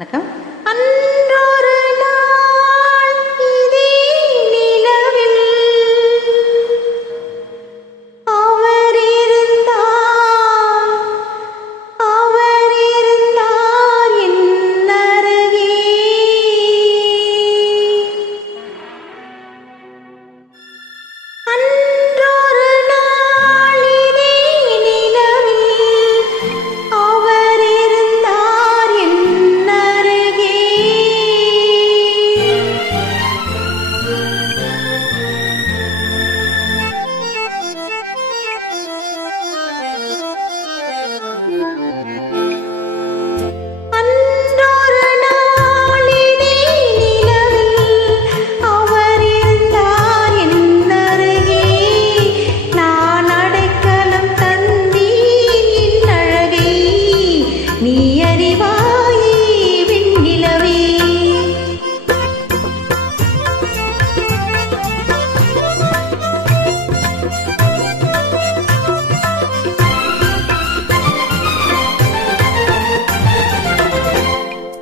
வணக்கம். அன்றொரு நாள் இதே நிலவில் அவர் இருந்தார் என் அருகே. அன்றொரு நாள் இதே நிலவில் அவர் இருந்தார் என் அருகே. அன்றொரு நாள் இதே நிலவில் அவர் இருந்தார் என் அருகே. நான் அடைக்கலம் தந்தேன் என் அழகை நீ அறிவாயே வெண்ணிலவே.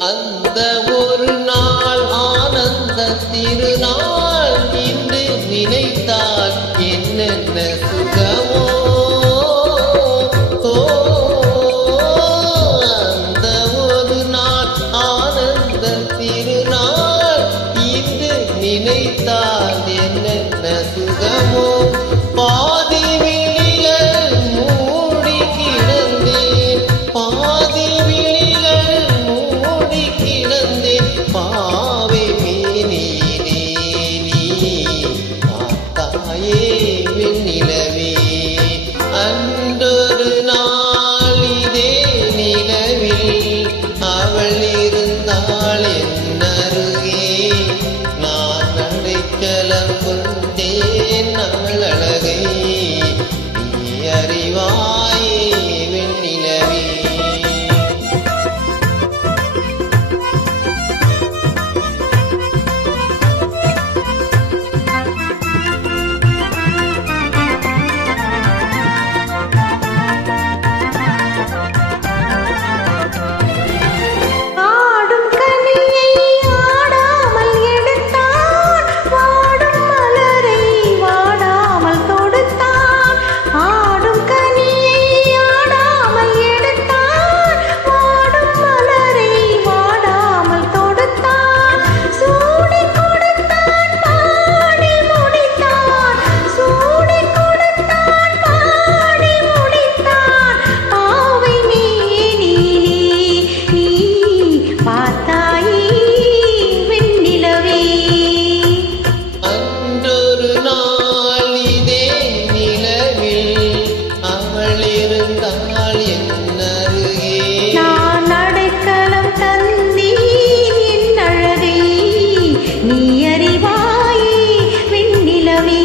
அந்த ஒரு நாள் ஆனந்த திருநாள் இன்று நினைத்தால் என்னென்ன சுகமோ. அந்த ஒரு நாள் ஆனந்த திருநாள் இன்று நினைத்தால் என்னென்ன சுகமோ. பாதி விழிகள் மூடி கிடந்தேன், பாதி விழிகள் மூடி கிடந்தேன், பாவை மேனீனே நீ பார்த்தாயே வெண்ணிலவே. அன்றொரு நாள் இதே நிலவில் அவள் இருந்தாள் என் அருகே. நான் அடைக்கலம் கொண்டேன் அவள் அழகை நீ அறிவாயே வெண்ணிலவே. ஆடும் கனியை ஆடாமல் எடுத்தான், வாடும் மலரை வாடாமல் தொடுத்தான். ஆடும் கனியை ஆடாமல் எடுத்தான், வாடும் மலரை வாடாமல் தொடுத்தான். சூடிக் கொடுத்தான் பாடி முடித்தான், சூடிக் கொடுத்தான் பாடி முடித்தான். பாவை மேனிலே நீ பார்த்தாயே வெண்ணிலவே. அன்றொரு நாள் இதே நிலவில் அவள் இருந்தாள் என் அருகே. நான் அடைக்கலம் தந்தேன் என் அழகை நீ அறிவாயே வெண்ணிலவே.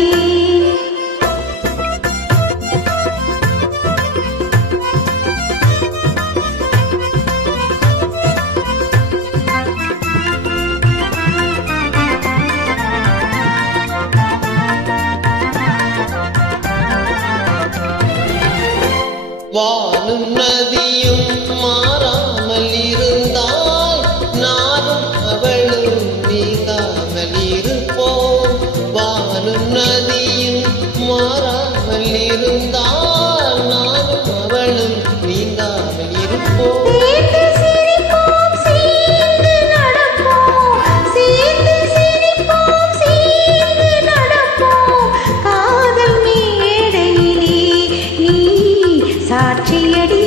வானும் நதியும் மாறாமல் இருந்தால் நானும் அவளும் நீங்காமல் இருப்போம். வானும் நதியும் மாறாமல் இருந்தால் நானும் அவளும் நீங்காமல் இருப்போம். சேர்ந்து சிரிப்போம், சேர்ந்து நடப்போம், சேர்ந்து சிரிப்போம், சேர்ந்து நடப்போம். காதல் மேடையிலே நீ சாட்சியடி